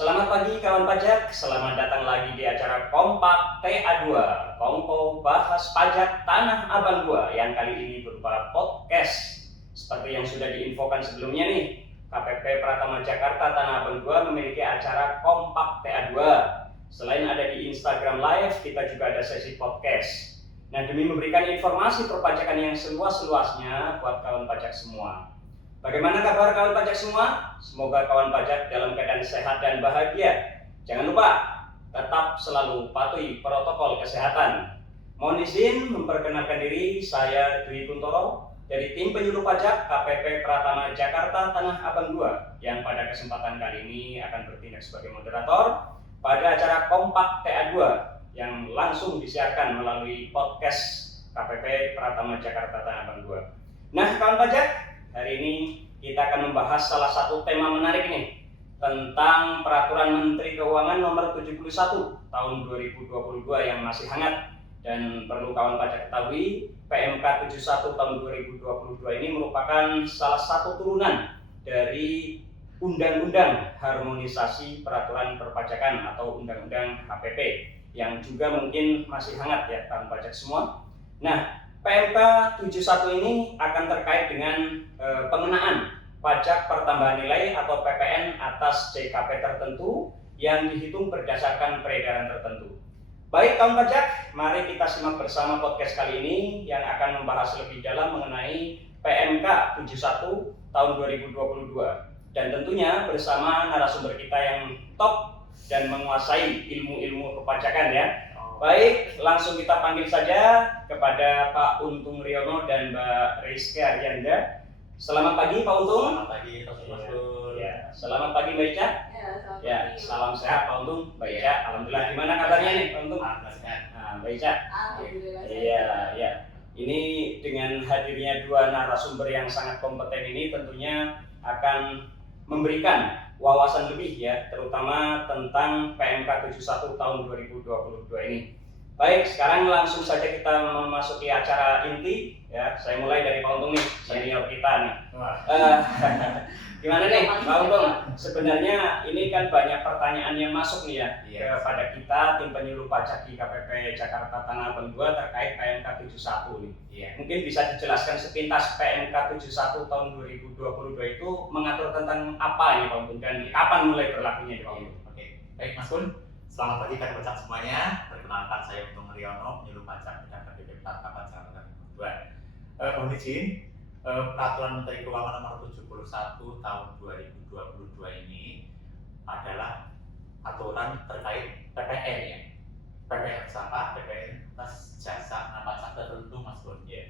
Selamat pagi kawan pajak, selamat datang lagi di acara Kompak TA2, Kompo Bahas Pajak Tanah Abang 2 yang kali ini berupa podcast. Seperti yang sudah diinfokan sebelumnya nih, KPP Pratama Jakarta Tanah Abang 2 memiliki acara Kompak TA2. Selain ada di Instagram Live, kita juga ada sesi podcast. Nah, demi memberikan informasi perpajakan yang seluas-luasnya buat kawan pajak semua. Bagaimana kabar kawan pajak semua? Semoga kawan pajak dalam keadaan sehat dan bahagia. Jangan lupa tetap selalu patuhi protokol kesehatan. Mohon izin memperkenalkan diri, saya Dwi Kuntoro dari tim penyuluh pajak KPP Pratama Jakarta Tanah Abang 2 yang pada kesempatan kali ini akan bertindak sebagai moderator pada acara Kompak TA2 yang langsung disiarkan melalui podcast KPP Pratama Jakarta Tanah Abang 2. Nah, kawan pajak, hari ini kita akan membahas salah satu tema menarik nih tentang Peraturan Menteri Keuangan Nomor 71 Tahun 2022 yang masih hangat dan perlu kawan pajak ketahui, PMK 71 Tahun 2022 ini merupakan salah satu turunan dari Undang-Undang Harmonisasi Peraturan Perpajakan atau Undang-Undang HPP yang juga mungkin masih hangat ya kawan pajak semua. Nah, PMK 71 ini akan terkait dengan pengenaan pajak pertambahan nilai atau PPN atas JKP tertentu yang dihitung berdasarkan peredaran tertentu. Baik kawan pajak, mari kita simak bersama podcast kali ini yang akan membahas lebih dalam mengenai PMK 71 tahun 2022 dan tentunya bersama narasumber kita yang top dan menguasai ilmu-ilmu perpajakan ya. Baik, langsung kita panggil saja kepada Pak Untung Riono dan Mbak Rizky Aryanda. Selamat pagi Pak Untung. Selamat pagi Mas Dur. Ya, selamat pagi Mbak Ica. Ya, salam sehat Pak Untung. Mbak Ica, alhamdulillah. Gimana kabarnya nih Pak Untung? Alhamdulillah sehat. Nah, Mbak Ica. Alhamdulillah. Iya. Ini dengan hadirnya dua narasumber yang sangat kompeten ini tentunya akan memberikan wawasan lebih ya, terutama tentang PMK 71 tahun 2022 ini. Baik, sekarang langsung saja kita memasuki acara inti ya. Saya mulai dari Pak Untung nih, senior kita nih. Gimana nih Pak Untung? Sebenarnya ini kan banyak pertanyaan yang masuk nih ya kepada kita tim penyuluh pajak di KPP Jakarta Tanah Abang 2 terkait PMK 71 nih. Iya. Mungkin bisa dijelaskan sepintas PMK 71 tahun 2022 itu mengatur tentang apa nih Pak Untung dan kapan mulai berlakunya Pak Untung? Oke, baik Mas Kun. Selamat pagi rekan pajak semuanya. Perkenalkan saya Untung Riono, penyuluh pajak di KPP Pratama Jakarta 2. Mohon izin, Peraturan Menteri Keuangan Nomor 71 Tahun 2022 ini adalah aturan terkait PPN ya. PPN apa? PPN atas jasa pajak tertentu Mas Kun. Ya.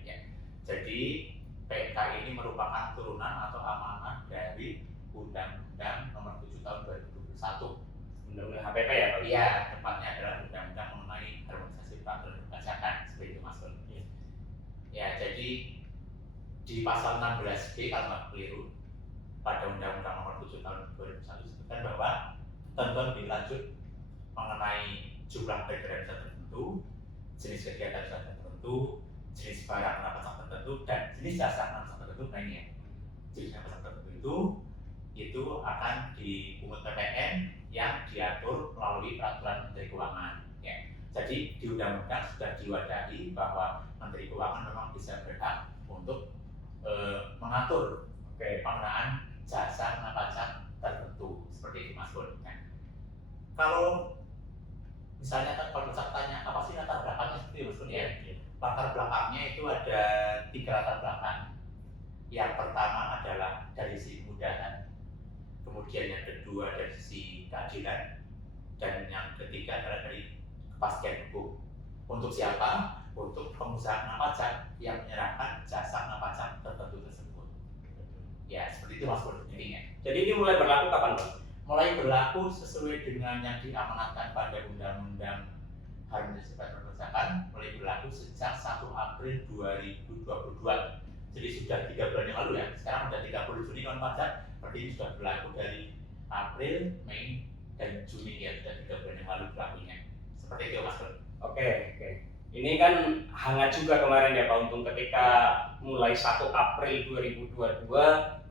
Jadi PMK ini merupakan turunan atau amanat dari Undang-Undang Nomor 7 Tahun 2021. Undang-Undang HPP ya Pak? Iya, tepatnya adalah undang-undang mengenai harmonisasi peraturan perpajakan seperti itu Mas Kun. Ya, jadi di pasal 16B kalau nggak keliru pada Undang-Undang Nomor 7 Tahun 2001 disebutkan bahwa ketentuan lebih lanjut mengenai jumlah peredaran tertentu, jenis kegiatan tertentu, jenis barang pajak tertentu dan jenis jasa pajak tertentu. Nah ini ya, jenis pajak tertentu itu akan dipungut PPN yang diatur melalui Peraturan Menteri Keuangan. Ya. Jadi di undang-undang sudah diwadahi bahwa Menteri Keuangan memang bisa berhak untuk mengatur pengenaan jasa pajak tertentu seperti itu Mas Kun. Nah, kalau misalnya kalau bisa tanya apa sih latar belakangnya seperti itu Mas Kun ya? Latar belakangnya itu ada 3 latar belakang. Yang pertama adalah dari sisi kemudahan, kemudian yang kedua dari sisi keadilan, dan yang ketiga adalah dari kepastian hukum. Untuk siapa? Untuk pengusaha pajak yang menyerahkan jasa pajak tertentu tersebut. Ya, seperti itu Mas Bro intinya. Jadi ini mulai berlaku kapan Pak? Mulai berlaku sesuai dengan yang diamanatkan pada Undang-Undang Harmonisasi Peraturan Perpajakan, mulai berlaku sejak 1 April 2022. Jadi sudah 3 bulan yang lalu ya. Sekarang sudah 30 Juni kawan pajak. Berarti ini sudah berlaku dari April, Mei, dan Juni ya. Sudah 3 bulan yang lalu berlakunya. Seperti itu Mas Bro. Oke. Ini kan hangat juga kemarin ya Pak Untung ketika mulai 1 April 2022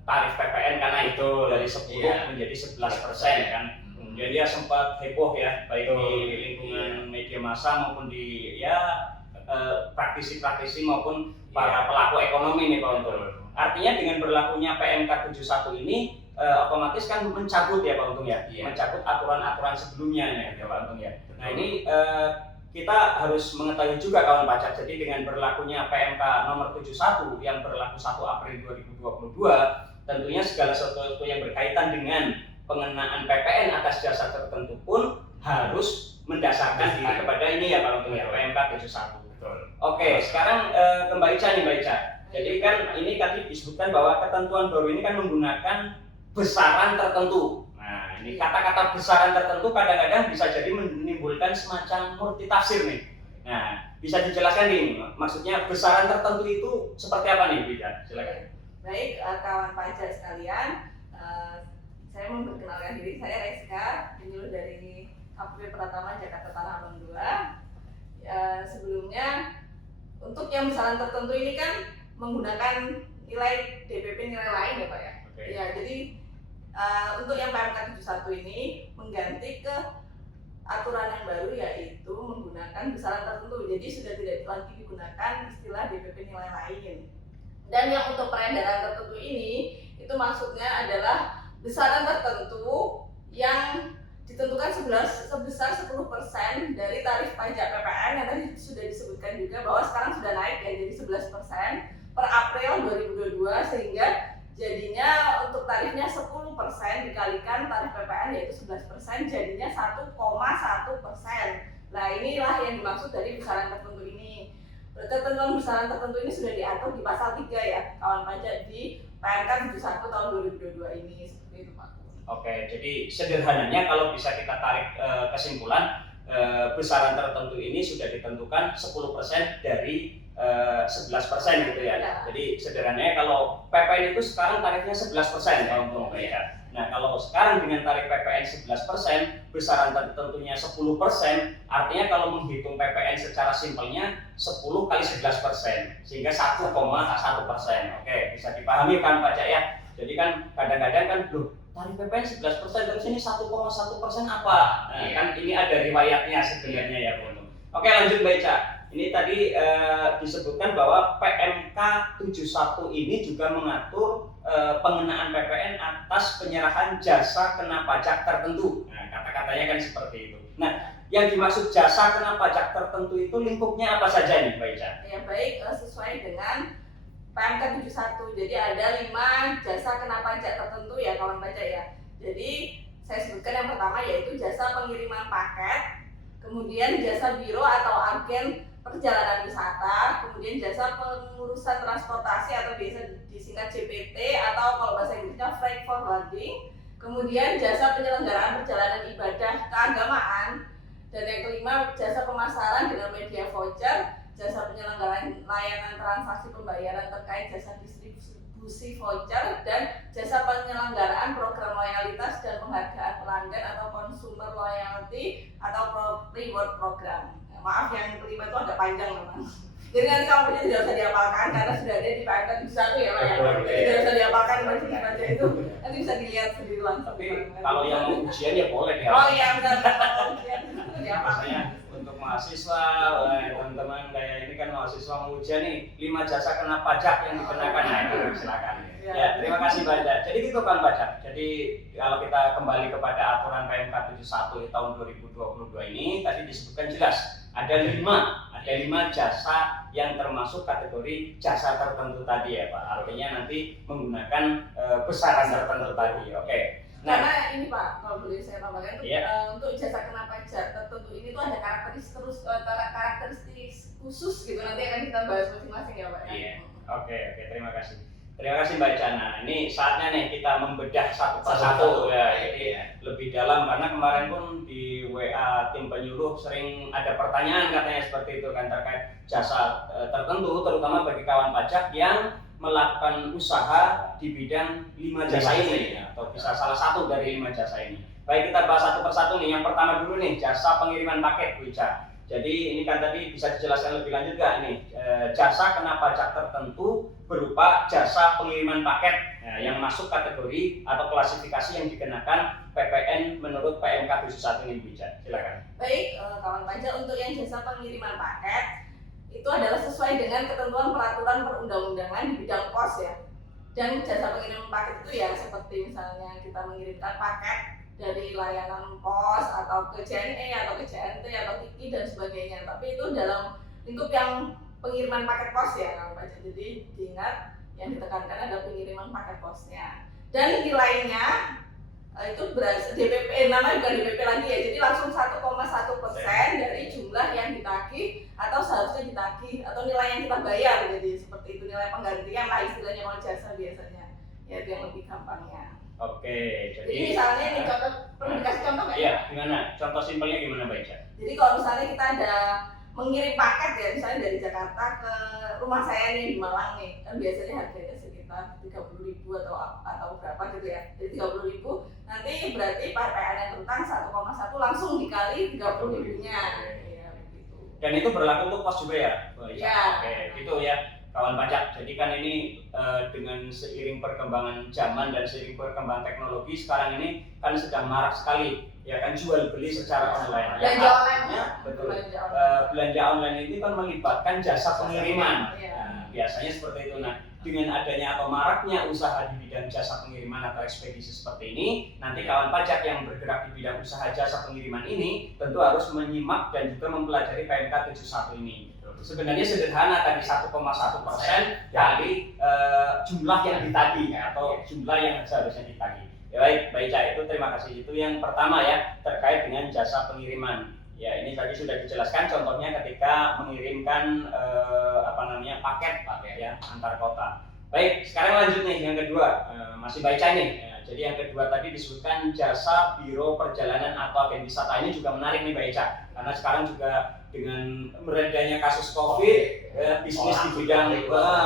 tarif PPN karena itu dari 10 menjadi 11% kan. Kemudian dia sempat heboh ya, baik di Betul. lingkungan Iya. media massa maupun di praktisi-praktisi maupun para Iya. pelaku ekonomi nih Pak Untung. Betul. Artinya dengan berlakunya PMK 71 ini otomatis kan mencabut ya Pak Untung ya, Iya. mencabut aturan-aturan sebelumnya ya Pak Untung ya. Betul. Nah ini kita harus mengetahui juga kawan pajak, jadi dengan berlakunya PMK nomor 71 yang berlaku 1 April 2022, tentunya segala sesuatu yang berkaitan dengan pengenaan PPN atas jasa tertentu pun harus mendasarkan diri kepada ini ya Pak Untung ya, PMK 71. Betul. Oke, sekarang ke Mbak Ica nih Mbak Ica. Jadi kan ini tadi disebutkan bahwa ketentuan baru ini kan menggunakan besaran tertentu. Nah, ini kata-kata besaran tertentu kadang-kadang bisa jadi menimbulkan semacam multitafsir nih. Nah, bisa dijelaskan nih, maksudnya besaran tertentu itu seperti apa nih, Bu Ica? Silakan. Baik, kawan pajak sekalian, saya memperkenalkan diri, saya Reska, penyuluh dari KPP Pratama Jakarta Tanah Abang 2. Sebelumnya, untuk yang besaran tertentu ini kan menggunakan nilai DPP nilai lain ya Pak ya? Oke. Ya, jadi untuk yang PMK 71 ini mengganti ke aturan yang baru, yaitu menggunakan besaran tertentu. Jadi sudah tidak lagi digunakan istilah DPP nilai lain. Dan yang untuk peredaran tertentu ini, itu maksudnya adalah besaran tertentu yang ditentukan sebesar 10% dari tarif pajak PPN yang tadi sudah disebutkan juga bahwa sekarang sudah naik ya jadi 11% per April 2022, sehingga jadinya untuk tarifnya 10% dikalikan tarif PPN yaitu 11% jadinya 1,1%. Nah inilah yang dimaksud dari besaran tertentu ini. Ketentuan besaran tertentu ini sudah diatur di pasal 3 ya kawan pajak di PMK 71 tahun 2022 ini, seperti itu Pak. Oke, jadi sederhananya kalau bisa kita tarik kesimpulan, besaran tertentu ini sudah ditentukan 10% dari 11% gitu ya. Ya. Jadi sederhananya kalau PPN itu sekarang tarifnya 11% kalau untuk mereka. Nah kalau sekarang dengan tarif PPN 11%, besaran tertentunya 10%, artinya kalau menghitung PPN secara simpelnya 10 kali 11%, sehingga 1,1%. Oke, bisa dipahami kan Pak Cak ya? Jadi kan kadang-kadang kan, loh tarif PPN 11%, terus ini 1,1% apa? Nah, kan ini ada riwayatnya sebenarnya ya Pak. Oke lanjut Mbak Ica. Ini tadi disebutkan bahwa PMK 71 ini juga mengatur pengenaan PPN atas penyerahan jasa kena pajak tertentu. Nah, kata-katanya kan seperti itu. Nah, yang dimaksud jasa kena pajak tertentu itu lingkupnya apa saja nih, Mbak Ica? Ya baik, sesuai dengan PMK 71. Jadi ada 5 jasa kena pajak tertentu ya kawan pajak ya. Jadi saya sebutkan yang pertama yaitu jasa pengiriman paket, kemudian jasa biro atau agen perjalanan wisata, kemudian jasa pengurusan transportasi atau biasa disingkat JPT atau kalau bahasa Inggrisnya freight forwarding, kemudian jasa penyelenggaraan perjalanan ibadah keagamaan, dan yang kelima jasa pemasaran dengan media voucher, jasa penyelenggaraan layanan transaksi pembayaran terkait jasa distribusi voucher, dan jasa penyelenggaraan program loyalitas dan penghargaan pelanggan atau consumer loyalty atau reward program. Maaf yang kelima itu agak panjang memang. Jadi nanti kalau punya tidak usah dihafalkan karena sudah ada di PMK 71 ya Pak ya. Tidak usah dihafalkan baca itu. Nanti bisa dilihat sendiri langsung. Tapi kalau yang mau ujian ya boleh ya. Oh iya benar. Ujian dihafalkan. Biasanya untuk mahasiswa, teman-teman kayak ini kan mahasiswa mau ujian nih 5 jasa kena pajak yang dikenakan. Nah itu silakan. Ya, terima kasih banyak. Jadi gitu kan pajak. Jadi kalau kita kembali kepada aturan PMK 71 tahun 2022 ini tadi disebutkan jelas ada 5 jasa yang termasuk kategori jasa tertentu tadi ya Pak. Artinya nanti menggunakan besaran tertentu tadi. Oke. Nah, karena ini Pak, kalau boleh saya tambahkan untuk jasa kena pajak tertentu ini tuh ada karakteristik khusus gitu, nanti akan kita bahas masing-masing ya Pak ya. Iya. Oke, terima kasih. Terima kasih Mbak Cana. Ini saatnya nih kita membedah satu persatu ya. Jadi lebih dalam karena kemarin pun di WA tim penyuluh sering ada pertanyaan katanya seperti itu kan terkait jasa tertentu terutama bagi kawan pajak yang melakukan usaha di bidang 5 jasa ini atau bisa salah satu dari 5 jasa ini. Baik, kita bahas satu persatu nih. Yang pertama dulu nih, jasa pengiriman paket Bu Ica. Jadi ini kan tadi bisa dijelaskan lebih lanjut nggak nih, jasa kena pajak tertentu berupa jasa pengiriman paket yang masuk kategori atau klasifikasi yang dikenakan PPN menurut PMK 71 ini, Bu Ica. Silakan. Baik, kawan pajak, untuk yang jasa pengiriman paket itu adalah sesuai dengan ketentuan peraturan perundang-undangan di bidang pos ya. Dan jasa pengiriman paket itu ya seperti misalnya kita mengirimkan paket dari layanan pos atau ke JNE atau ke JNT atau TIKI dan sebagainya. Tapi itu dalam lingkup yang pengiriman paket pos ya kawan pajak. Jadi diingat yang ditekankan ada pengiriman paket posnya. Dan nilainya itu berasal DPP, namanya bukan DPP lagi ya. Jadi langsung 1,1% dari jumlah yang ditagih atau seharusnya ditagih atau nilai yang kita bayar. Jadi seperti itu, nilai penggantian lah istilahnya kalau jasa biasanya. Ya itu yang lebih gampangnya. Oke, Jadi misalnya ini contoh, perlu dikasih contoh nggak? Iya, gimana? Contoh simpelnya gimana, Mbak Ica? Jadi kalau misalnya kita ada mengirim paket ya, misalnya dari Jakarta ke rumah saya nih di Malang nih, kan biasanya harganya sekitar 30.000 atau berapa gitu ya. Jadi 30.000, nanti berarti PPN yang tentang 1,1 langsung dikali 30.000-nya. Iya, begitu. Dan itu berlaku untuk pos juga ya, Mbak Ica? Iya. Oke, gitu ya. Kawan pajak, jadi kan ini dengan seiring perkembangan zaman dan seiring perkembangan teknologi sekarang ini kan sedang marak sekali ya kan jual beli secara online. Belanja Ya, online, betul. belanja online. Belanja online ini kan melibatkan jasa pengiriman. Iya. Nah, biasanya seperti itu. Nah, dengan adanya atau maraknya usaha di bidang jasa pengiriman atau ekspedisi seperti ini, nanti kawan pajak yang bergerak di bidang usaha jasa pengiriman ini tentu harus menyimak dan juga mempelajari PMK 71 ini. Sebenarnya sederhana tadi 1,1% dari jumlah yang ditagih atau jumlah yang seharusnya ditagih. Ya baik, Mbak Ica, itu terima kasih. Itu yang pertama ya, terkait dengan jasa pengiriman. Ya ini tadi sudah dijelaskan contohnya ketika mengirimkan paket ya antar kota. Baik, sekarang lanjut nih yang kedua, masih Mbak Ica nih. Ya, jadi yang kedua tadi disebutkan jasa biro perjalanan atau agen wisata. Ini juga menarik nih Mbak Ica, karena sekarang juga dengan meredanya kasus COVID, bisnis di bidang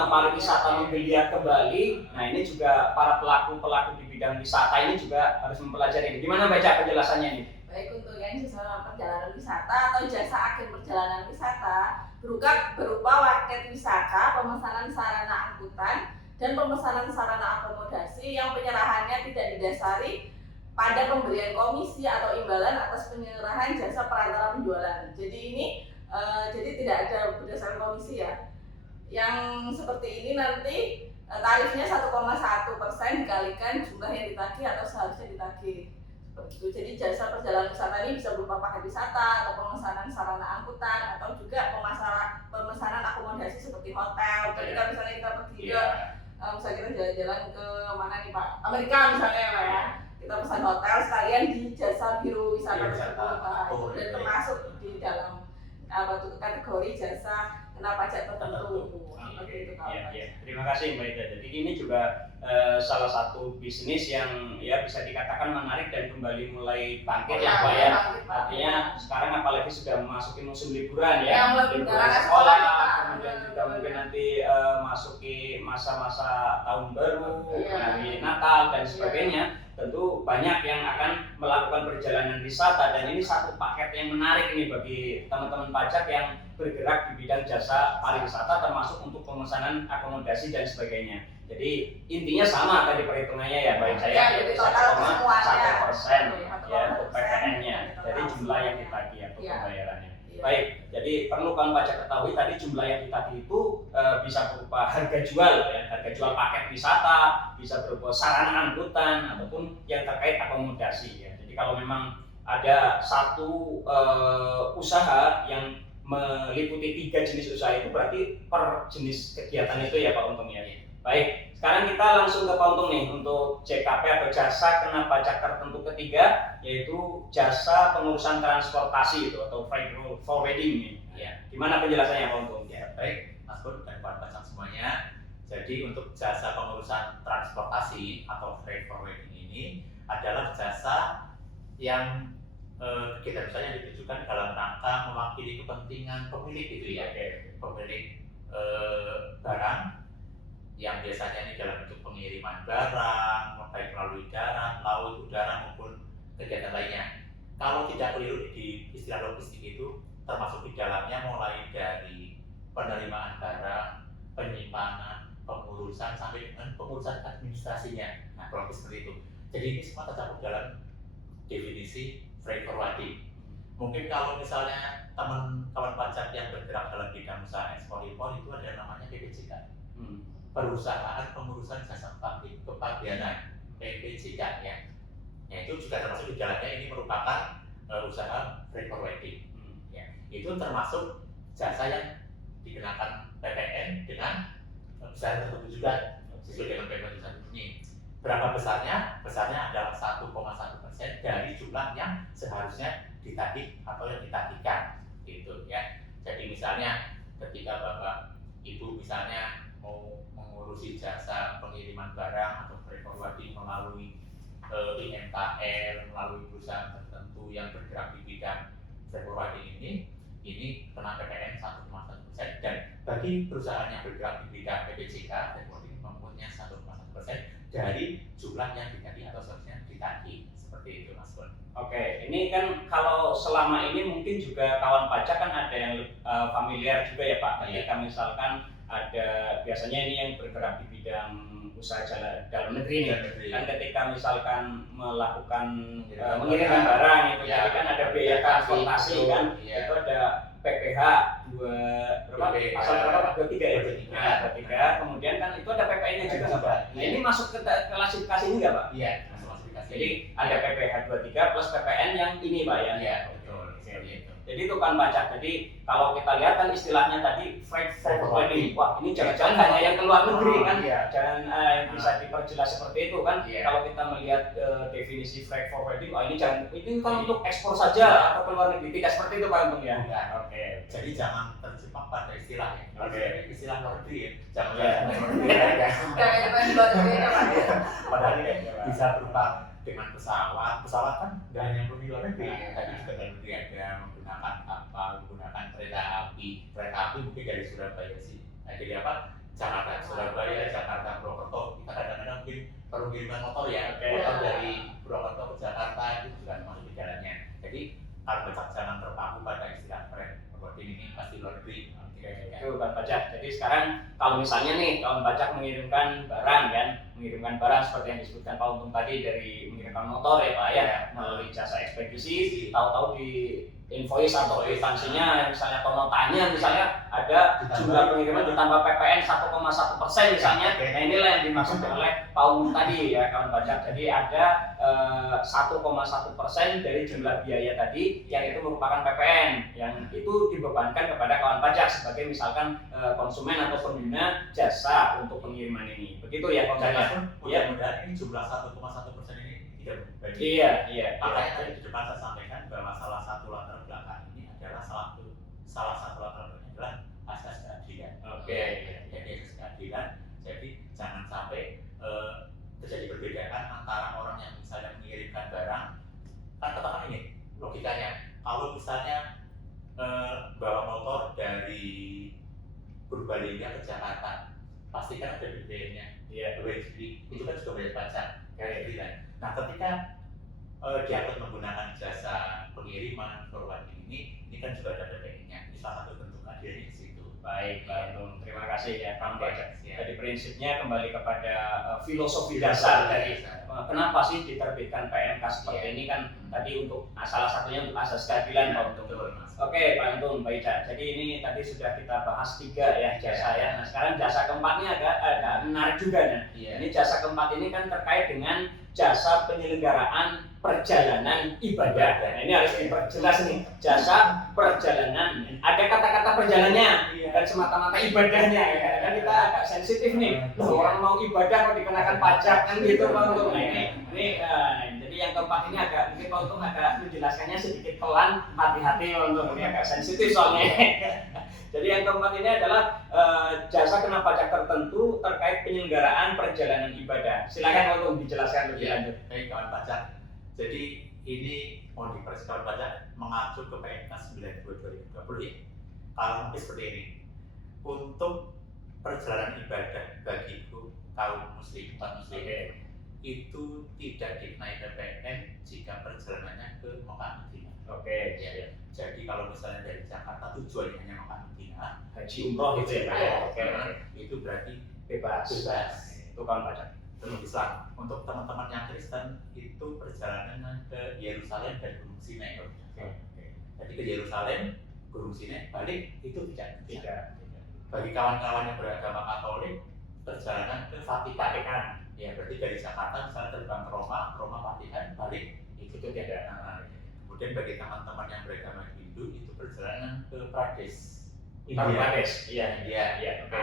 pariwisata menggeliat kembali. Nah ini juga para pelaku di bidang wisata ini juga harus mempelajari ini. Gimana baca penjelasannya ini? Baik, untuk yang jasa perjalanan wisata atau jasa agen perjalanan wisata berupa paket wisata, pemesanan sarana angkutan, dan pemesanan sarana akomodasi yang penyerahannya tidak didasari pada pemberian komisi atau imbalan atas penyerahan jasa perantara penjualan. Jadi ini jadi tidak ada berdasarkan komisi ya. Yang seperti ini nanti tarifnya 1,1% dikalikan jumlah yang ditagih atau seharusnya ditagih. Seperti itu. Jadi jasa perjalanan wisata ini bisa berupa paket wisata atau pemesanan sarana angkutan atau juga pemesanan akomodasi seperti hotel. Ketika misalnya kita pergi ke misalnya kita jalan-jalan ke mana nih Pak? Amerika misalnya ya Pak ya. Kita pesan hotel sekalian di jasa biro wisata tersebut, dan termasuk di dalam kategori jasa kena pajak tertentu. Seperti itu kawan. Ya. Terima kasih Mbak Ida. Jadi ini juga salah satu bisnis yang ya bisa dikatakan menarik dan kembali mulai bangkit ya Pak ya. Artinya sekarang apalagi sudah memasuki musim liburan ya, liburan sekolah, kemudian juga mungkin nanti masuki masa-masa tahun baru, hari Natal dan sebagainya. Tentu banyak yang akan melakukan perjalanan wisata dan ini satu paket yang menarik ini bagi teman-teman pajak yang bergerak di bidang jasa pariwisata termasuk untuk pemesanan akomodasi dan sebagainya. Jadi intinya sama tadi perhitungannya ya Mbak Ica ya, jadi total semuanya 1% ya untuk PPN-nya dari jumlah yang ditagih atau pembayarannya. Baik, jadi perlu kawan pajak ketahui tadi jumlah yang ditagih itu bisa berupa harga jual ya, harga jual paket wisata, bisa berupa sarana angkutan ataupun yang terkait akomodasi ya. Jadi kalau memang ada satu usaha yang meliputi 3 jenis usaha itu berarti per jenis kegiatan itu ya Pak Untung ya. Baik, sekarang kita langsung ke Pak Untung nih untuk JKP atau jasa kena pajak tertentu ketiga, yaitu jasa pengurusan transportasi itu atau freight forwarding nih. Ya. Gimana penjelasannya Pak Untung? Ya, baik Mas Bud dan kawan pajak semuanya. Jadi untuk jasa pengurusan transportasi atau freight forwarding ini adalah jasa yang kita misalnya ditujukan dalam rangka mewakili kepentingan pemilik gitu ya, pemilik barang yang biasanya ini dalam bentuk pengiriman barang, baik melalui darat, laut, udara maupun kegiatan lainnya. Kalau tidak keliru di istilah logistik itu termasuk di dalamnya mulai dari penerimaan barang, penyimpanan, pengurusan sampai dengan pengurusan administrasinya. Nah, kurang lebih seperti itu. Jadi ini semua tercakup dalam definisi freight forwarding. Mungkin kalau misalnya teman-teman pajak yang bergerak dalam bidang usaha ekspor impor itu ada namanya PPJK. Perusahaan Pengurusan Jasa Kepabeanan, PPJK ya. Ya, itu juga termasuk di dalamnya ini merupakan usaha freight forwarding. Ya, itu termasuk jasa yang dikenakan PPN dengan besar tertentu juga sesuai dengan PPN ini. Berapa besarnya? Besarnya adalah 1,1% dari jumlah yang seharusnya ditagih atau yang ditagihkan, gitu ya. Jadi misalnya ketika Bapak Ibu misalnya mau mengurusi jasa pengiriman barang atau freight forwarding melalui IMKM, melalui perusahaan tertentu yang bergerak di bidang freight forwarding ini kena PPN 1,1%, dan bagi perusahaan yang bergerak di bidang PPJK freight forwarding mempunyai 1,1% dari jumlah yang ditagih atau seharusnya ditagih. Seperti itu Mas Bon. Oke, ini kan kalau selama ini mungkin juga kawan pajak kan ada yang familiar juga ya Pak. Ketika misalkan ada, biasanya ini yang bergerak di bidang usaha dalam negeri nih, kan ketika misalkan melakukan mengirimkan barang itu ya, kan ada biaya transportasi kan, itu ada PPh pasal berapa Pak? 23 ya? 23. Kemudian kan itu ada PPN-nya juga Pak. Nah ini masuk ke klasifikasi ini nggak Pak? Iya, masuk klasifikasi. Jadi ada PPh 23 plus PPN yang ini Pak ya? Iya, betul. Jadi itu kan pajak. Jadi kalau kita lihat kan istilahnya tadi freight forwarding. Wah ini jangan-jangan hanya yang ke luar negeri kan? Jangan bisa diperjelas seperti itu kan? Kalau kita melihat definisi freight forwarding, ini jangan, ini kan untuk ekspor saja atau ke luar negeri, tidak seperti itu Pak Untung ya? Oke. Jadi jangan terjebak pada istilah ya. Istilah luar negeri ya. Jangan Jangan luar negeri ya Pak. Padahal bisa berupa dengan pesawat kan nggak hanya perlu di luar negeri, tapi juga dalam negeri ada menggunakan kapal, menggunakan kereta api mungkin dari Surabaya sih. Nah, jadi apa? Jakarta Surabaya, Jakarta Purwokerto, kita kadang-kadang mungkin perlu kiriman motor ya, motor dari Purwokerto ke Jakarta itu juga masuk di jalannya. Jadi kalau pajak jangan terpaku pada istilah freight forwarding ini pasti luar negeri. Itu kan pajak. Jadi sekarang kalau misalnya nih kawan pajak mengirimkan barang kan, mengirimkan barang seperti yang disebutkan Pak Untung tadi, dari mengirimkan motor ya Pak ya, melalui jasa ekspedisi, tahu-tahu di invoice atau kwitansinya misalnya atau notanya misalnya ada jumlah pengiriman ditambah PPN 1,1% misalnya. Nah inilah yang dimaksud oleh Pak Untung tadi ya kawan pajak. Jadi ada 1,1% dari jumlah biaya tadi yang itu merupakan PPN yang itu dibebankan kepada kawan pajak sebagai misalkan konsumen atau pengguna jasa untuk pengiriman ini. Begitu ya kawan pajak. Mudah-mudahan ini jumlah 1,1% ini tidak berbeda. Iya. Makanya tadi di depan saya sampaikan bahwa salah satu latar belakang ini adalah salah satu latar belakangnya adalah asas keadilan. Jadi asas keadilan. Jadi jangan sampai terjadi perbedaan antara orang yang misalnya mengirimkan barang. Kan katakan ini logikanya, kalau misalnya bawa motor dari Purbalingga ke Jakarta, pasti kan ada BBM-nya. Itu kan juga bayar pajak. Nah, ketika diangkut menggunakan jasa pengiriman forwarding ini kan juga ada PPN-nya. Ini salah satu bentuk adilnya di situ. Baik Pak Untung, terima kasih ya kawan pajak. Jadi prinsipnya kembali kepada filosofi dasar dari kenapa sih diterbitkan PMK seperti ini kan tadi untuk salah satunya untuk asas keadilan Pak Untung. Oke Pak Untung, baik. Jadi ini tadi sudah kita bahas 3 ya jasa ya. Nah sekarang jasa keempatnya agak menarik juga nih. Ini jasa keempat ini kan terkait dengan jasa penyelenggaraan perjalanan ibadah. Nah ini harus diperjelas nih, jasa perjalanan. Ada kata-kata perjalanannya dan semata-mata ibadahnya. Kan kita agak sensitif nih. Loh, orang mau ibadah kok dikenakan pajak kan gitu Pak Untung. Nah ini jadi yang keempat ini agak mungkin Pak Untung agak menjelaskannya sedikit pelan, hati-hati Pak Untung, ini agak sensitif soalnya. Jadi yang keempat ini adalah jasa kena pajak tertentu terkait penyelenggaraan perjalanan ibadah. Silakan Pak Untung dijelaskan lebih lanjut. Baik kawan pajak. Jadi ini mau diperiksa kawan pajak mengacu ke PMK 92/2020 ya. Kalau mungkin seperti ini, untuk perjalanan ibadah bagi kaum muslim, umat muslim itu tidak dikenai PPN jika perjalanannya ke Mekah Madinah. Jadi kalau misalnya dari Jakarta tujuannya hanya Mekah Madinah, Haji umroh gitu ya Pak ya. Oke. itu berarti Bebas. bebas. Itu kawan pajak. Terus Islam. Untuk teman-teman yang Kristen itu perjalanan ke Yerusalem dan Gunung Sinai. Jadi ke Yerusalem, Gunung Sinai, balik itu tidak. Bagi kawan-kawan yang beragama Katolik, perjalanan ke Vatikan. Ya, berarti dari Jakarta misalnya terbang ke Roma, Vatikan, balik itu tidak. Kemudian bagi teman-teman yang beragama Hindu itu perjalanan ke Pradesh. Pradesh. Iya. Oke.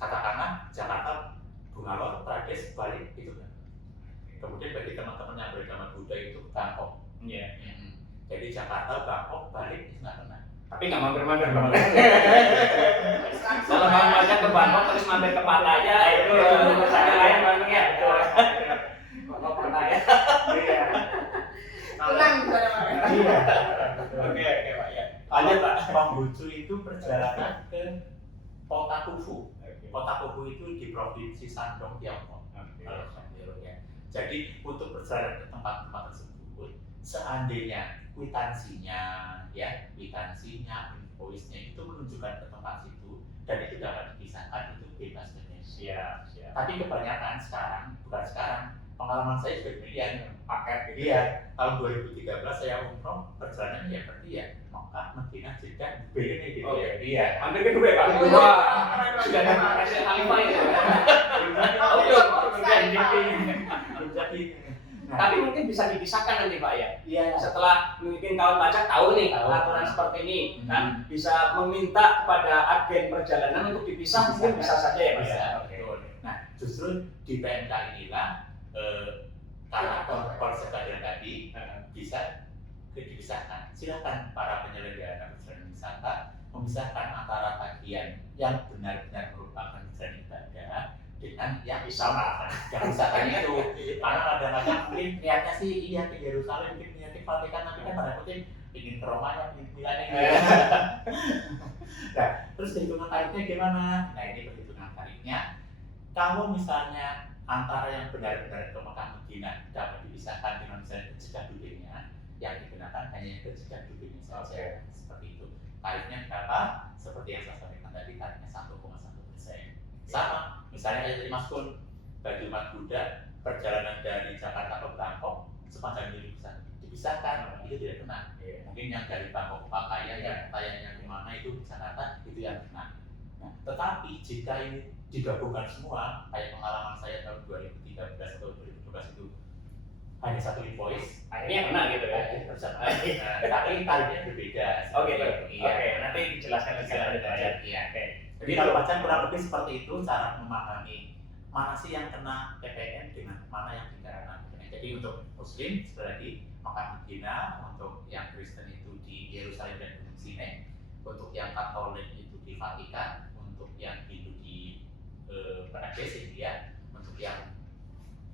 Katakanlah Jakarta, Bungalor, Pradesh, balik itu kan. Kemudian bagi teman-teman yang beragama Buddha itu Bangkok. Iya. Jadi Jakarta, Bangkok, balik itu nggak pernah. Tapi nggak mampir-mampir Bang. Kalau kawan pajak ke Bangkok terus mampir ke Pattaya itu urusannya lain Bang ya. Bangkok Pattaya. Iya. Pulang di sana Pak. Iya. Oke Pak ya. Lanjut Pak. Konghucu itu perjalanan ke kota Khufu. Kota Khufu itu di provinsi Shandong, Tiongkok. Jadi untuk perjalanan ke tempat-tempat tersebut, seandainya kwitansinya, invoice-nya itu menunjukkan ke tempat situ dan itu dapat dipisahkan, itu bebas bebas. Siap. Tapi kebanyakan bukan sekarang, pengalaman saya juga demikian. Paket gitu. Iya, tahun 2013 saya umroh perjalanan ya berarti ya Mekah, Madinah, Jeddah, Dubai ini gitu ya. Iya. Hampir ke Dubai Pak. Wah. Sudah ada Raja Khalifah itu. Belum jadi. Tapi mungkin bisa dipisahkan nanti Pak ya. Iya. Setelah mungkin kawan pajak tahu nih aturan seperti ini kan bisa meminta kepada agen perjalanan untuk dipisah mungkin bisa saja ya Pak ya. Betul. Nah, justru di PMK inilah karena konsep kajian tadi bisa dipisahkan. Silakan para penyelenggara perjalanan wisata memisahkan antara bagian yang benar-benar merupakan perjalanan ibadah dengan yang wisata. Yang wisata itu karena kadang-kadang mungkin niatnya sih iya ke Yerusalem, mungkin niatnya ke Vatikan, tapi kan pada kutip ingin ke Roma ya, ingin Milan gitu. Nah, terus perhitungan tarifnya gimana? Nah, ini perhitungan tarifnya. Kalau misalnya antara yang benar-benar ke Mekah Madinah dapat dipisahkan dengan misalnya Jeddah Dubainya, yang digunakan hanya ke Jeddah Dubainya saja. Seperti itu. Tarifnya berapa? Seperti yang saya sampaikan tadi, tarifnya 1,1%. Sama, misalnya kayak tadi Mas Kun, bagi umat Buddha, perjalanan dari Jakarta ke Bangkok sepanjang ini bisa dipisahkan, itu tidak kena. Mungkin yang dari Bangkok ke Pattaya, yang Pattayanya kemana itu di Jakarta, itu yang kena. Nah, tetapi jika ini digabungkan semua, kayak pengalaman saya tahun 2013 atau 2012 itu hanya satu invoice, Akhirnya kena gitu ya. Tapi tarifnya berbeda. Oke, nanti dijelaskan lebih lanjut ya. Iya. Oke. Jadi kalau baca kurang lebih seperti itu cara memahami mana sih yang kena PPN dengan mana yang tidak kena PPN. Jadi untuk Muslim sekali lagi Mekah Madinah, untuk yang Kristen itu di Yerusalem dan Gunung Sinai, untuk yang Katolik itu di Vatikan, untuk yang Hindu di Pradesh India, untuk yang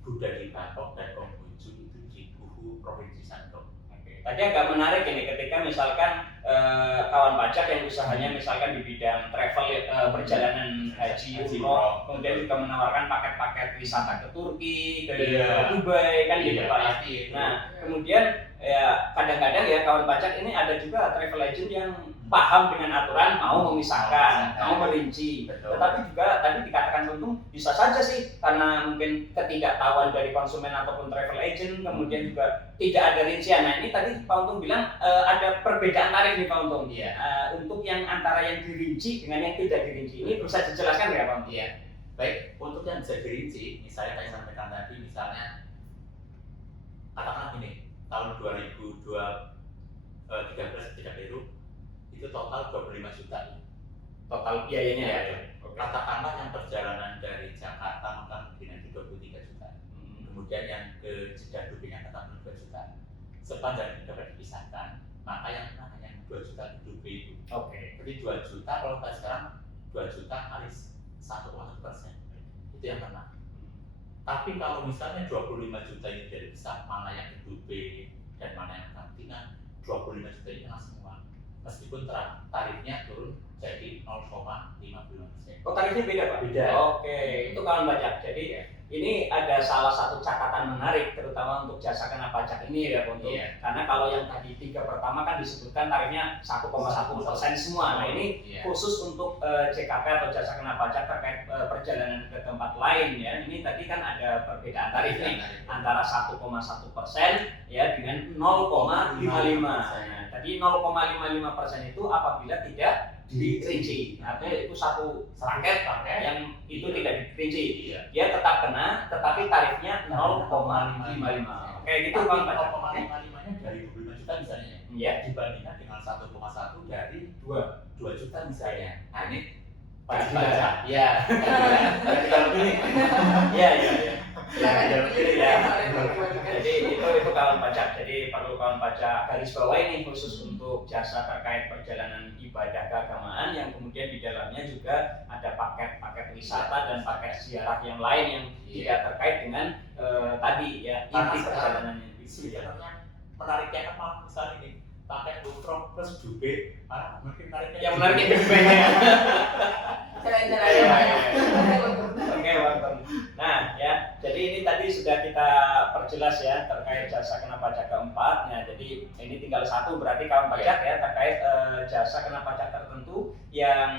Buddha di Bangkok dan Konghucu itu di Khufu provinsi Shandong. Tadi agak menarik ini ketika misalkan kawan pajak yang usahanya misalkan di bidang travel perjalanan haji umroh, kemudian juga menawarkan paket-paket wisata ke Turki, ke Dubai kan gitu Pak ya. Nah kemudian ya kadang-kadang ya kawan pajak ini ada juga travel agent yang paham dengan aturan, mau memisahkan, mau merinci. Tetapi juga tadi dikatakan Untung bisa saja sih karena mungkin ketidaktahuan dari konsumen ataupun travel agent, kemudian juga tidak ada rincian. Nah ini tadi Pak Untung bilang ada perbedaan tarif nih Pak Untung. Untuk yang antara yang dirinci dengan yang tidak dirinci ini bisa dijelaskan nggak Pak Untung? Iya. Baik, untuk yang bisa dirinci, misalnya saya sampaikan tadi, misalnya katakanlah ini tahun 2013 tidak keliru itu total 25 juta total biayanya ya. Katakanlah yang perjalanan dari Jakarta Mekah Madinah itu 23 juta. Kemudian yang ke Jeddah Dubainya katakanlah 2 juta. Sepanjang itu dapat dipisahkan, maka yang kena hanya 2 juta di Dubai itu. Jadi 2 juta kalau kita sekarang 2 juta kali 1,1%. Itu yang kena. Tapi kalau misalnya 25 juta ini dari pisah, mana yang ke Dubai dan mana yang ke Madinah, 25 juta ini kena semua. Meskipun tarifnya turun jadi 0,55%. Oh tarifnya beda Pak? Beda. Oke, itu kawan pajak. Jadi ini ada salah satu catatan menarik terutama untuk jasa kena pajak ini ya Ponto. Karena kalau yang tadi 3 pertama kan disebutkan tarifnya 1,1% semua. Nah ini khusus untuk JKP atau jasa kena pajak terkait perjalanan ke tempat lain ya. Ini tadi kan ada perbedaan tarif nih antara 1,1% ya dengan 0,55. Nah, tadi 0,55% itu apabila tidak diperinci, artinya itu satu paket yang itu tidak diperinci, dia tetap kena, tetapi tarifnya 0,55. Oke, gitu Bang Pajak. 0,55-nya dari 25 juta misalnya, dibandingkan dengan 1,1 dari 2 juta misalnya. Nah ini pajak pajak, ya. Kalau ini, ya. Jadi itu kawan pajak. Jadi perlu kawan pajak garis bawah ini khusus untuk jasa terkait perjalanan ibadah keagamaan yang kemudian di dalamnya juga ada paket-paket wisata dan paket ziarah yang lain yang tidak terkait dengan tadi ya inti perjalanannya. Sebenarnya menariknya kan malah misalnya ini paket umroh plus Dubai, mungkin menariknya. Yang menarik itu Dubai-nya. jalan-jalan. Oke, Bang. Nah, ya, jadi ini tadi sudah kita perjelas ya terkait jasa kena pajak keempat. Nah, jadi ini tinggal satu berarti kawan pajak ya terkait jasa kena pajak tertentu yang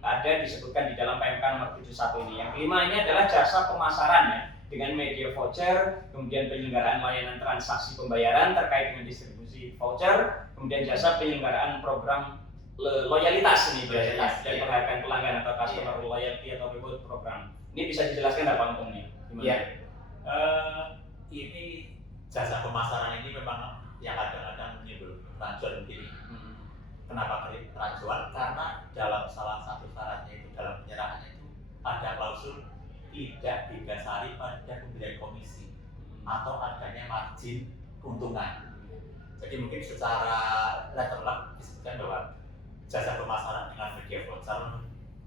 ada disebutkan di dalam PMK nomor 71 ini. Yang kelima ini adalah jasa pemasaran ya dengan media voucher, kemudian penyelenggaraan layanan transaksi pembayaran terkait dengan distribusi voucher, kemudian jasa penyelenggaraan program loyalitas ini biasanya dan penghargaan pelanggan atau customer loyalty atau reward program. Ini bisa dijelaskan nggak Pak Untung nih? Iya. Ini jasa pemasaran ini memang yang kadang-kadang menimbulkan kerancuan begini. Kenapa kerancuan? Karena dalam salah satu syaratnya itu dalam penyerahannya itu ada klausul tidak didasari pada pemberian komisi atau adanya margin keuntungan. Jadi mungkin secara letter luck disebutkan bahwa jasa pemasaran dengan media voucher,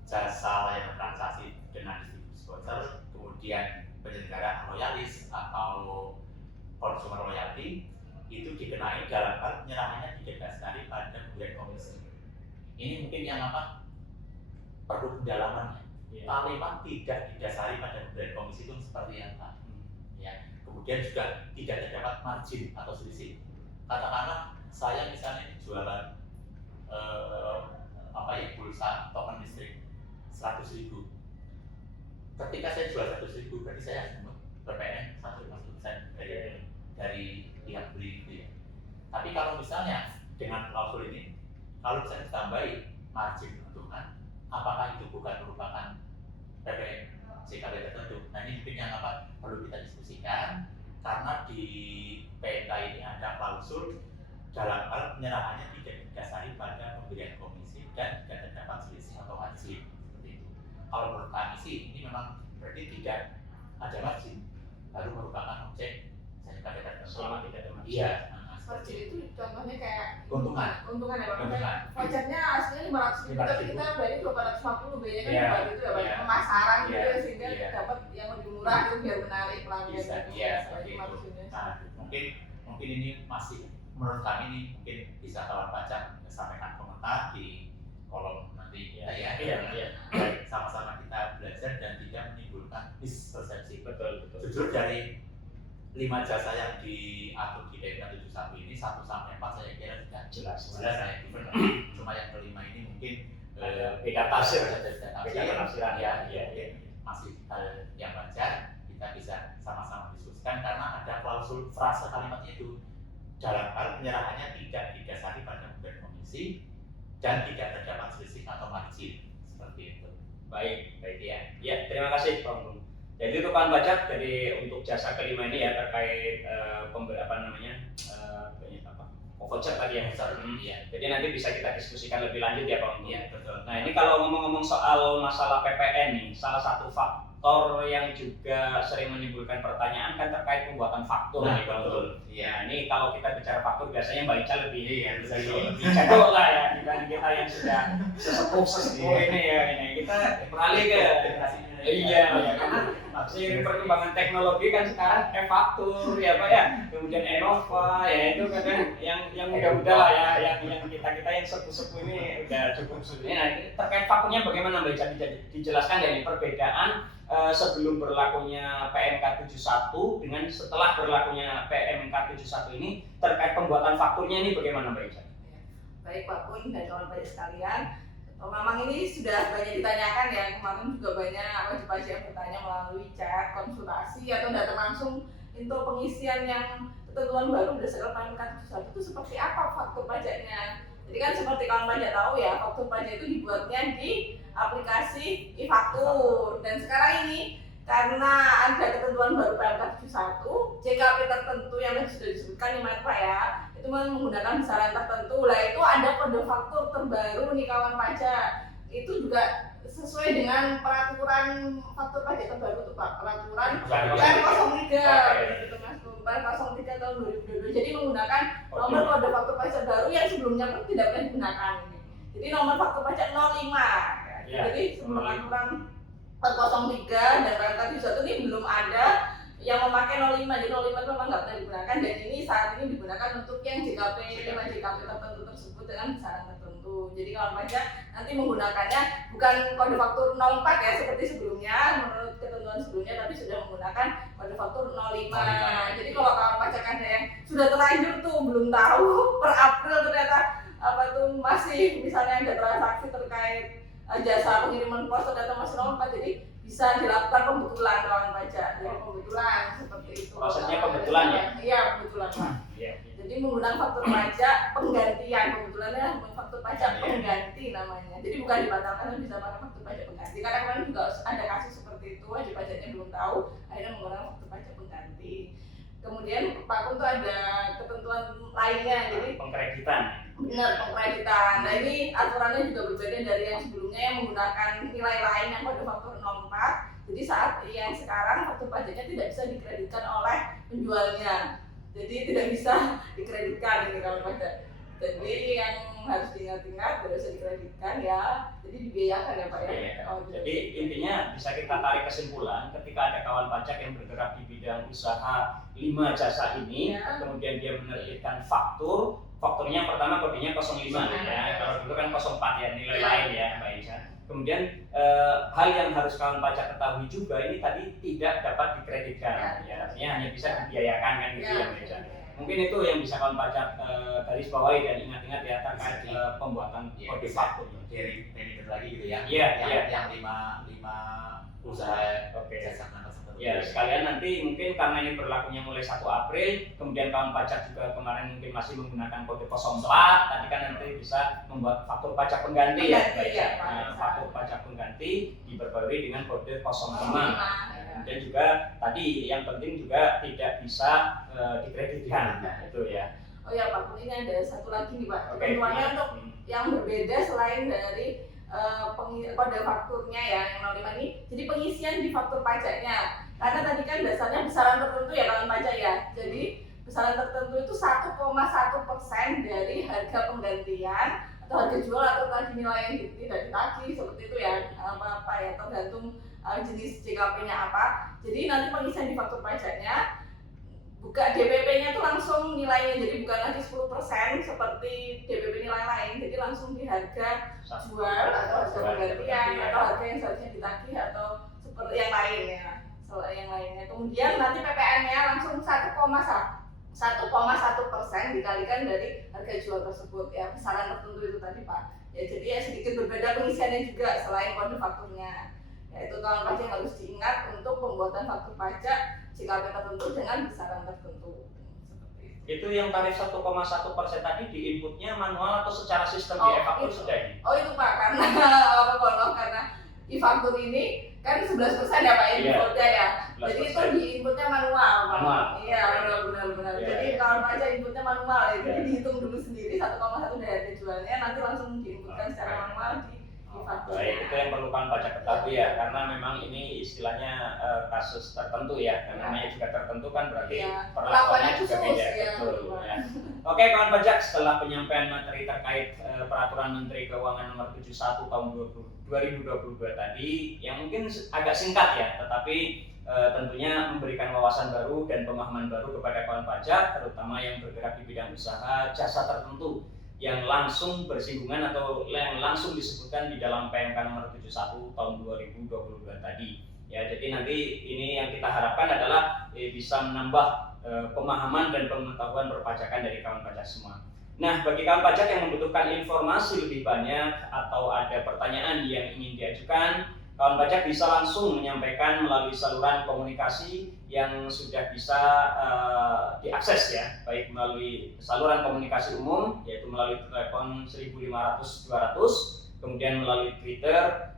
jasa layanan transaksi dengan distribusi voucher, kemudian penyelenggaraan loyalis atau consumer loyalty itu dikenai dalam hal penyerahannya tidak didasari pada pemberian komisi. Ini mungkin yang perlu pendalamannya. Kalimat tidak didasari pada pemberian komisi itu seperti apa? Ya. Kemudian juga tidak terdapat margin atau selisih. Katakanlah saya misalnya jualan pulsa token listrik 100.000. Ketika saya jual 100.000 berarti saya harus PPN 1,5% dari pihak beli itu ya. Tapi kalau misalnya dengan klausul ini, kalau bisa ditambahi margin keuntungan, apakah itu bukan merupakan PPN JKP tertentu? Nah ini mungkin yang perlu kita diskusikan karena di PMK ini ada klausul dalam hal penyerahannya tidak didasari pada pemberian komisi dan tidak terdapat selisih atau margin seperti itu. Kalau menurut kami sih ini memang berarti tidak ada margin, baru merupakan objek JKP tertentu. Selama tidak ada margin. Iya. Margin itu contohnya kayak keuntungan ya Pak. Keuntungan. Pajaknya aslinya 500.000 tapi kita bayar 250 biayanya kan Iya. Itu ya Pak. Iya. Pemasaran gitu Iya. ya sehingga Iya. dapat yang lebih murah itu biar menarik pelanggan. Bisa, iya, seperti itu. Marginnya. Nah, mungkin ini masih menurut kami ini mungkin bisa kawan pajak sampaikan komentar di kolom nanti kita ya. Iya. Baik, sama-sama kita belajar dan tidak menimbulkan mispersepsi. Betul. Jujur dari 5 jasa yang diatur di PMK 71 ini 1 sampai 4 saya kira sudah jelas saya cuma yang kelima ini mungkin beda tafsir. Beda penafsiran ya. Masih hal yang wajar, kita bisa sama-sama diskusikan karena ada klausul frase kalimatnya itu dalam hal penyerahannya tidak didasari pada pemberian komisi dan tidak terdapat selisih atau margin seperti itu. Baik ya. Ya, terima kasih Pak Untung. Jadi itu kawan pajak, jadi untuk jasa kelima ini ya terkait voucher tadi ya. Iya. Jadi nanti bisa kita diskusikan lebih lanjut ya Pak Untung. Iya, betul. Nah ini kalau ngomong-ngomong soal masalah PPN nih, salah satu faktor yang juga sering menimbulkan pertanyaan kan terkait pembuatan faktur nih Pak Untung. Iya. Nah ini kalau kita bicara faktur biasanya Mbak Ica lebih betul. jago lah ya dibanding kita yang sudah sesepuh ini ya. Ini kita beralih ke generasinya. iya karena seiring perkembangan teknologi kan sekarang e-faktur ya Pak ya, kemudian Enova ya itu kadang yang muda-muda lah ya, yang kita yang sepuh-sepuh ini udah cukup sulit. Nah ini terkait fakturnya bagaimana Mbak Ica, dijelaskan ya ini perbedaan sebelum berlakunya PMK 71 dengan setelah berlakunya PMK 71 ini terkait pembuatan fakturnya ini bagaimana Mbak Ica? Baik Pak Pun dan kawan pajak sekalian, memang ini sudah banyak ditanyakan ya, kemarin juga banyak wajib pajak yang bertanya melalui chat, konsultasi atau datang langsung untuk pengisian yang ketentuan baru berdasarkan PMK 71 itu seperti apa faktur pajaknya. Jadi kan seperti kawan pajak tahu ya, faktur pajak itu dibuatnya di aplikasi e-faktur, dan sekarang ini karena ada ketentuan baru PMK 71, JKP tertentu yang sudah disebutkan nih Pak ya, itu menggunakan besaran tertentu. Lah itu ada kode faktur terbaru nih kawan pajak. Itu juga sesuai dengan peraturan faktur pajak terbaru tuh Pak, peraturan PR 03 gitu Mas, PR 03 tahun 2022. Jadi menggunakan nomor kode faktur pajak baru yang sebelumnya pun tidak pernah digunakan ini. Jadi nomor faktur pajak 05. Ya. Jadi sebelum aturan PR 03 dan PMK 71 ini belum ada yang memakai 05, jadi 05 itu memang nggak pernah digunakan, dan ini saat ini digunakan untuk yang JKP 5 JKP tertentu tersebut dengan besaran tertentu. Jadi kawan pajak nanti menggunakannya bukan kode faktur 04 ya seperti sebelumnya menurut ketentuan sebelumnya, tapi sudah menggunakan kode faktur 05. Jadi kalau kawan pajak ada yang sudah terlanjur tuh belum tahu per April ternyata apa tuh masih misalnya ada transaksi terkait jasa pengiriman pos ternyata masih 04, jadi bisa dilakukan pembetulan kawan pajak. Jadi pembetulan seperti itu. Prosesnya pembetulan ya? Iya, pembetulan Pak. Jadi menggunakan faktur pajak penggantian, pembetulannya faktur pajak pengganti namanya. Jadi bukan dibatalkan, tapi bisa pakai faktur pajak pengganti. Karena kemarin juga ada kasus seperti itu, wajib pajaknya belum tahu, akhirnya menggunakan faktur pajak pengganti. Kemudian Pak Kun tuh ada ketentuan lainnya, jadi pengkreditan. Benar, pengkreditan. Nah ini aturannya juga berbeda dari yang sebelumnya yang menggunakan nilai lain yang kode faktur 04. Jadi saat yang sekarang faktur pajaknya tidak bisa dikreditkan oleh penjualnya. Jadi tidak bisa dikreditkan ini kalau pajak. Jadi yang harus diingat-ingat tidak bisa dikreditkan ya. Jadi dibiayakan ya Pak ya. Jadi intinya bisa kita tarik kesimpulan ketika ada kawan pajak yang bergerak di bidang usaha 5 jasa ini, kemudian dia menerbitkan faktur. Fakturnya pertama kodenya 05 ya. Kalau dulu kan 04 ya, nilai lain ya Mbak Ica. Kemudian hal yang harus kawan pajak ketahui juga ini tadi tidak dapat dikreditkan ya, artinya hanya bisa dibiayakan kan gitu ya Mbak Ica. Mungkin itu yang bisa kawan pajak garis bawahi dan ingat-ingat ya terkait pembuatan kode faktur. Dari lagi gitu ya. Yang 5 usaha jasa tersebut. Ya, sekalian nanti mungkin karena ini berlakunya mulai 1 April, kemudian kawan pajak juga kemarin mungkin masih menggunakan kode 04, tadi kan nanti bisa membuat faktur pajak pengganti ya, baik ya. Faktur pajak pengganti diperbarui dengan kode 05. Kemudian juga tadi yang penting juga tidak bisa dikreditkan, itu ya. Oh ya Pak, ini ada satu lagi nih Pak, ketentuannya untuk yang berbeda selain dari kode fakturnya ya yang 05 ini, jadi pengisian di faktur pajaknya. Karena tadi kan dasarnya besaran tertentu ya kawan pajak ya. Jadi besaran tertentu itu 1,1% dari harga penggantian atau harga jual atau tadi nilai yang tidak ditagih seperti itu ya, apa ya, tergantung jenis JKP-nya apa. Jadi nanti pengisian di faktur pajaknya buka DPP-nya tuh langsung nilainya, jadi bukan lagi 10% seperti DPP nilai lain, jadi langsung di harga jual atau harga penggantian atau harga yang seharusnya ditagih atau seperti yang lainnya. Kemudian nanti PPN-nya langsung 1,1% dikalikan dari harga jual tersebut ya, besaran tertentu itu tadi Pak. Ya jadi ya sedikit berbeda pengisiannya juga selain kode fakturnya. Ya itu kawan pajak harus diingat untuk pembuatan faktur pajak JKP tertentu dengan besaran tertentu. Itu yang tarif 1,1% tadi di inputnya manual atau secara sistem di e-faktur sudah ini? Oh itu Pak, karena karena e-faktur ini kan 11% ya Pak inputnya ya. Jadi itu di inputnya manual Pak. Iya benar. Jadi kawan pajak inputnya manual ya. Jadi dihitung dulu sendiri 1,1 dari harga jualnya, nanti langsung diinputkan secara manual di e-faktur. Baik, itu yang perlu kawan pajak ketahui ya, karena memang ini istilahnya kasus tertentu ya, dan namanya juga tertentu kan berarti perlakuannya juga beda. Betul. Ya. Oke kawan pajak, setelah penyampaian materi terkait peraturan Menteri Keuangan nomor 71 tahun 2022 tadi, yang mungkin agak singkat ya, tetapi tentunya memberikan wawasan baru dan pemahaman baru kepada kawan pajak, terutama yang bergerak di bidang usaha jasa tertentu yang langsung bersinggungan atau yang langsung disebutkan di dalam PMK nomor 71 tahun 2022 tadi. Ya, jadi nanti ini yang kita harapkan adalah bisa menambah pemahaman dan pengetahuan perpajakan dari kawan pajak semua. Nah, bagi kawan pajak yang membutuhkan informasi lebih banyak atau ada pertanyaan yang ingin diajukan, kawan pajak bisa langsung menyampaikan melalui saluran komunikasi yang sudah bisa diakses ya, baik melalui saluran komunikasi umum yaitu melalui telepon 1500-200, kemudian melalui Twitter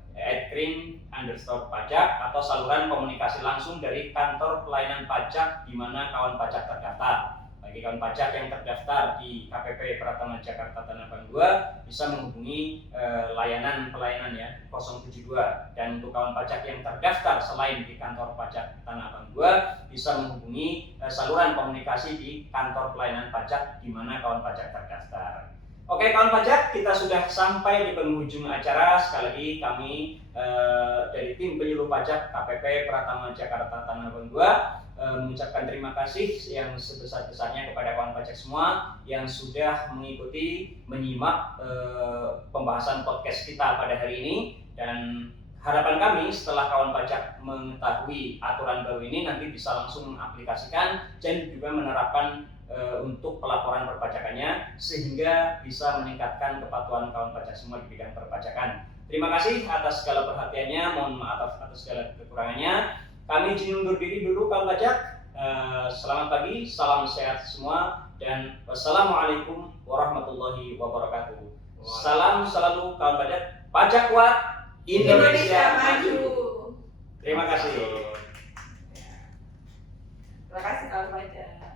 @kring_pajak atau saluran komunikasi langsung dari kantor pelayanan pajak di mana kawan pajak terdaftar. Bagi kawan pajak yang terdaftar di KPP Pratama Jakarta Tanah Abang 2 bisa menghubungi layanan pelayanan ya 072, dan untuk kawan pajak yang terdaftar selain di kantor pajak Tanah Abang 2 bisa menghubungi saluran komunikasi di kantor pelayanan pajak di mana kawan pajak terdaftar. Oke kawan pajak, kita sudah sampai di penghujung acara. Sekali lagi kami dari tim penyuluh pajak KPP Pratama Jakarta Tanah Abang 2 mengucapkan terima kasih yang sebesar-besarnya kepada kawan pajak semua yang sudah mengikuti, menyimak pembahasan podcast kita pada hari ini, dan harapan kami setelah kawan pajak mengetahui aturan baru ini nanti bisa langsung mengaplikasikan dan juga menerapkan untuk pelaporan perpajakannya sehingga bisa meningkatkan kepatuhan kawan pajak semua di bidang perpajakan. Terima kasih atas segala perhatiannya, mohon maaf atas segala kekurangannya. Kami izin undur diri dulu kawan pajak. Selamat pagi, salam sehat semua, dan wassalamualaikum warahmatullahi wabarakatuh. Salam selalu kawan pajak, pajak kuat, Indonesia maju. Terima kasih. Terima kasih kawan pajak.